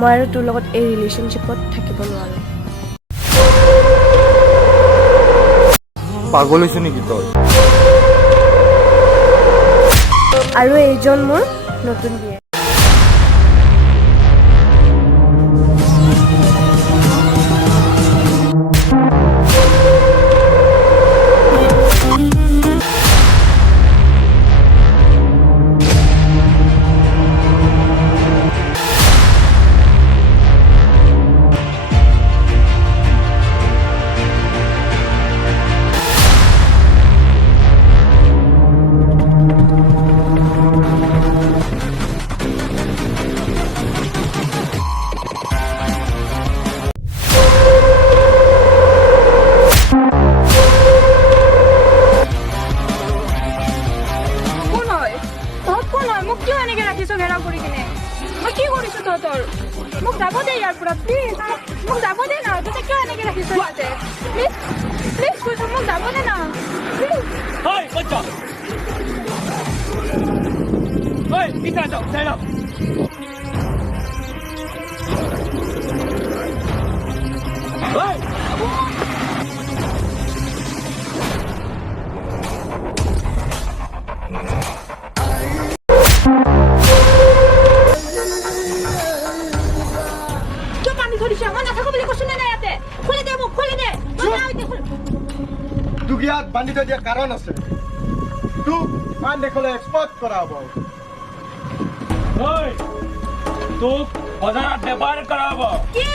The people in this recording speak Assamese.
মই আৰু তোৰ লগত এই ৰিলেশ্যনশ্বিপত থাকিব নোৱাৰো। পাগল হৈছে নেকি তই? আৰু এইজন মোৰ নতুন বিয়ে। মোক কিয় এনেকে ৰাখিছ ঘেৰাও কৰি কিনে? মই কি কৰিছো তহঁতৰ? মোক যাব দে ইয়াৰ পৰা প্লিজ, মোক যাব দে না। তহঁতে কিয় এনেকে ৰাখিছ ইয়াতে? প্লিজ প্লিজ কৈছো, মোক যাব দে না please. Hey, what's up? Hey, kita jauh, saya. Hey. তোক ইয়াত বান্ধি থৈ দিয়া কাৰণ আছে। তোক আন দেশলৈ এক্সপৰ্ট কৰা হ'ব। Hey, তোক বজাৰত বেপাৰ কৰাব। কি?